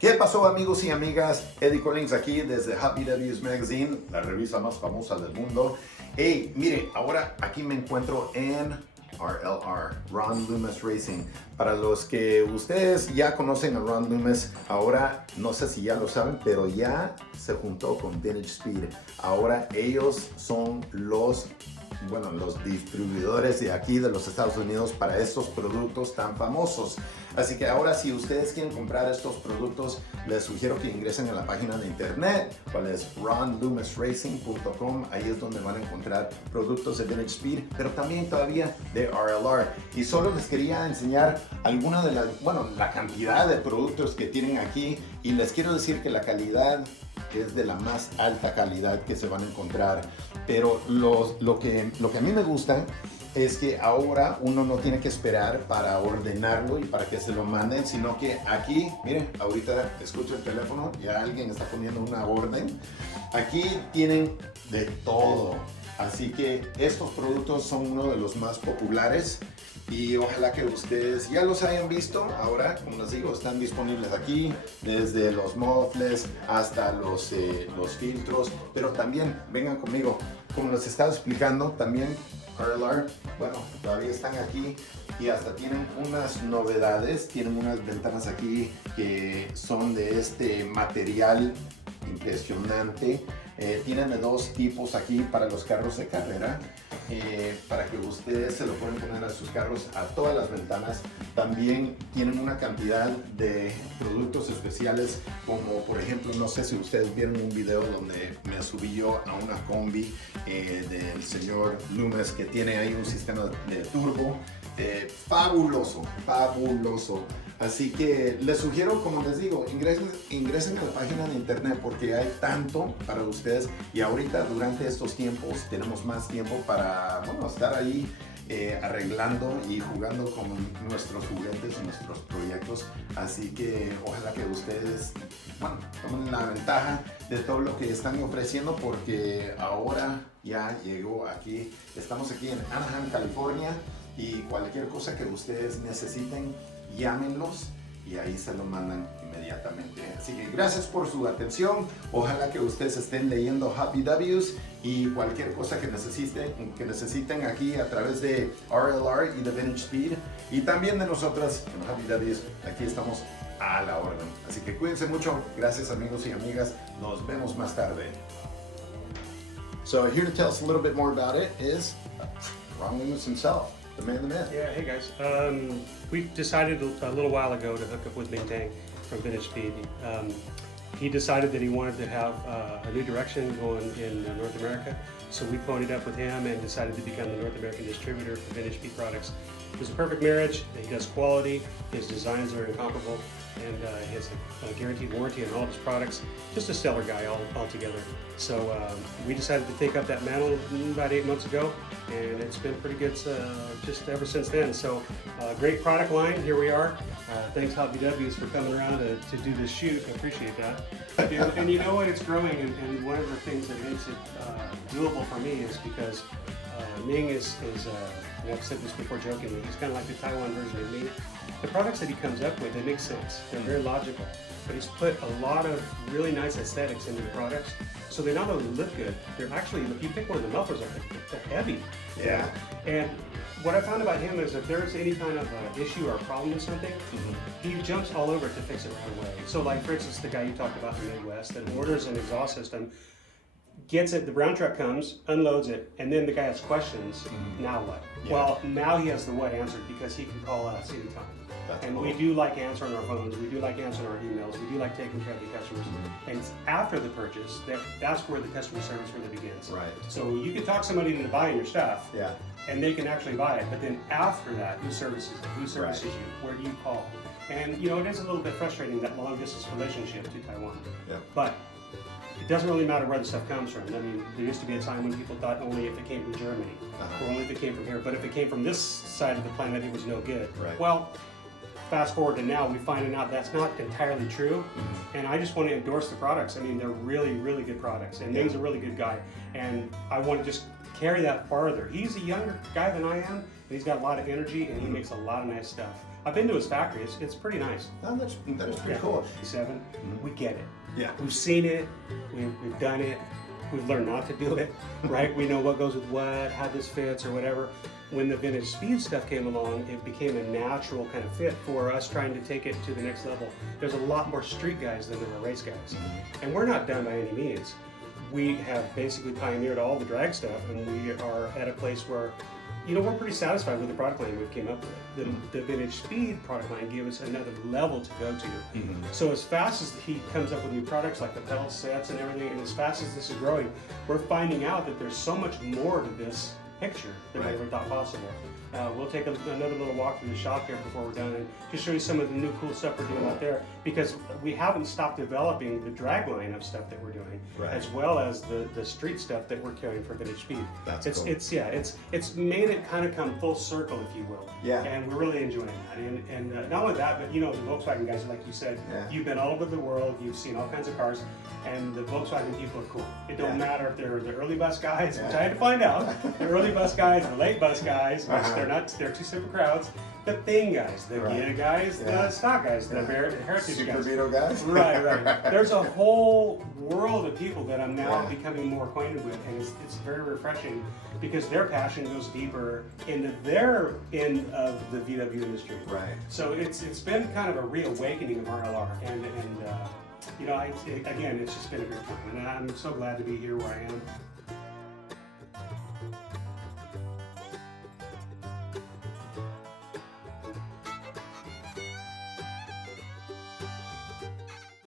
¿Qué pasó, amigos y amigas? Eddie Collins aquí desde Hot VWs Magazine, la revista más famosa del mundo. Hey, mire, ahora aquí me encuentro en RLR, Ron Loomis Racing. Para los que ustedes ya conocen a Ron Loomis, ahora no sé si ya lo saben, pero ya se juntó con Vintage Speed. Ahora ellos son los distribuidores de aquí de los Estados Unidos para estos productos tan famosos. Así que ahora, si ustedes quieren comprar estos productos, les sugiero que ingresen a la página de internet, cual es ronloomisracing.com. Ahí es donde van a encontrar productos de Vintage Speed, pero también todavía de RLR. Y solo les quería enseñar alguna de la cantidad de productos que tienen aquí, y les quiero decir que la calidad es de la más alta calidad que se van a encontrar. Pero lo que a mí me gusta es que ahora uno no tiene que esperar para ordenarlo y para que se lo manden, sino que aquí, miren, ahorita escucho el teléfono, ya alguien está poniendo una orden. Aquí tienen de todo, así que estos productos son uno de los más populares y ojalá que ustedes ya los hayan visto. Ahora, como les digo, están disponibles aquí, desde los muffles hasta los filtros, pero también vengan conmigo, como les estaba explicando, también RLR, todavía están aquí y hasta tienen unas novedades. Tienen unas ventanas aquí que son de este material impresionante. Tienen de dos tipos aquí para los carros de carrera, para que ustedes se lo puedan poner a sus carros, a todas las ventanas. También tienen una cantidad de productos especiales, como por ejemplo, no sé si ustedes vieron un video donde me subí yo a una combi del señor Loomis, que tiene ahí un sistema de turbo fabuloso. Así que les sugiero, como les digo, ingresen a la página de internet, porque hay tanto para ustedes, y ahorita durante estos tiempos tenemos más tiempo para estar ahí arreglando y jugando con nuestros juguetes y nuestros proyectos. Así que ojalá que ustedes tomen la ventaja de todo lo que están ofreciendo, porque ahora ya llegó aquí. Estamos aquí en Anaheim, California, y cualquier cosa que ustedes necesiten, llámenlos y ahí se lo mandan inmediatamente. Así que gracias por su atención. Ojalá que ustedes estén leyendo Hot VWs, y cualquier cosa que necesiten aquí a través de RLR y de Vintage Speed, y también de nosotras en Hot VWs, aquí estamos a la orden. Así que cuídense mucho. Gracias, amigos y amigas. Nos vemos más tarde. So here to tell us a little bit more about it is Ron Loomis himself. The man, the myth. Yeah, hey guys. We decided a little while ago to hook up with Bing Tang from Vintage Speed. He decided that he wanted to have a new direction going in North America, so we ponied up with him and decided to become the North American distributor for Vintage Speed products. It was a perfect marriage. He does quality, his designs are incomparable, and he has a guaranteed warranty on all of his products. Just a stellar guy altogether. So we decided to take up that mantle about 8 months ago, and it's been pretty good just ever since then. So great product line, here we are. Thanks Hot VWs for coming around to do this shoot. I appreciate that. And you know what, it's growing, and one of the things that makes it doable for me is because Ming is and I've said this before jokingly, he's kind of like the Taiwan version of me. The products that he comes up with, they make sense. They're very logical. But he's put a lot of really nice aesthetics into the products. So they not only look good, they're actually, if you pick one of the mufflers up, they're heavy. Yeah. And what I found about him is if there's any kind of issue or problem with something, he jumps all over it to fix it right away. So like, for instance, the guy you talked about in the Midwest that orders an exhaust system, gets it, the brown truck comes, unloads it, and then the guy has questions. Now what? Yeah. Well, now he has the what answered because he can call us anytime. That's and cool. we do like answering our phones, we do like answering our emails, we do like taking care of the customers. And it's after the purchase, that's where the customer service really begins. Right. So you can talk somebody into buying your stuff, Yeah. and they can actually buy it, but then after that, who services it? Who services Right. you? Where do you call? And you know, it is a little bit frustrating, that long distance relationship to Taiwan. Yeah. But it doesn't really matter where the stuff comes from. I mean, there used to be a time when people thought only if it came from Germany, or only if it came from here. But if it came from this side of the planet, it was no good. Right. Well, fast forward to now, we're finding out that's not entirely true. And I just want to endorse the products. I mean, they're really, really good products. And Ming's a really good guy. And I want to just carry that farther. He's a younger guy than I am, and he's got a lot of energy, and he makes a lot of nice stuff. I've been to his factory. It's pretty nice. Oh, that is pretty cool. 7, we get it. Yeah. We've seen it. We've done it. We've learned not to do it, right? We know what goes with what, how this fits, or whatever. When the vintage speed stuff came along, it became a natural kind of fit for us trying to take it to the next level. There's a lot more street guys than there are race guys. And we're not done by any means. We have basically pioneered all the drag stuff, and we are at a place where, you know, we're pretty satisfied with the product line we've came up with. The vintage speed product line gave us another level to go to. So as fast as he comes up with new products like the pedal sets and everything, and as fast as this is growing, we're finding out that there's so much more to this picture than we ever thought possible. We'll take another little walk through the shop here before we're done and just show you some of the new cool stuff we're doing out there, because we haven't stopped developing the drag line of stuff that we're doing, as well as the street stuff that we're carrying for vintage speed. That's cool. It's made it kind of come full circle, if you will. Yeah. And we're really enjoying that. And not only that, but you know, the Volkswagen guys, like you said, you've been all over the world, you've seen all kinds of cars, and the Volkswagen people are cool. It don't matter if they're the early bus guys, which I had to find out, the early bus guys, the late bus guys, which they're two separate crowds. The thing guys, the Vita guys, the stock guys, the heritage Super guys. Vito guys. Right. There's a whole world of people that I'm now becoming more acquainted with, and it's very refreshing because their passion goes deeper into their end of the VW industry. Right. So it's been kind of a reawakening of RLR, and you know, again, it's just been a great time, and I'm so glad to be here where I am.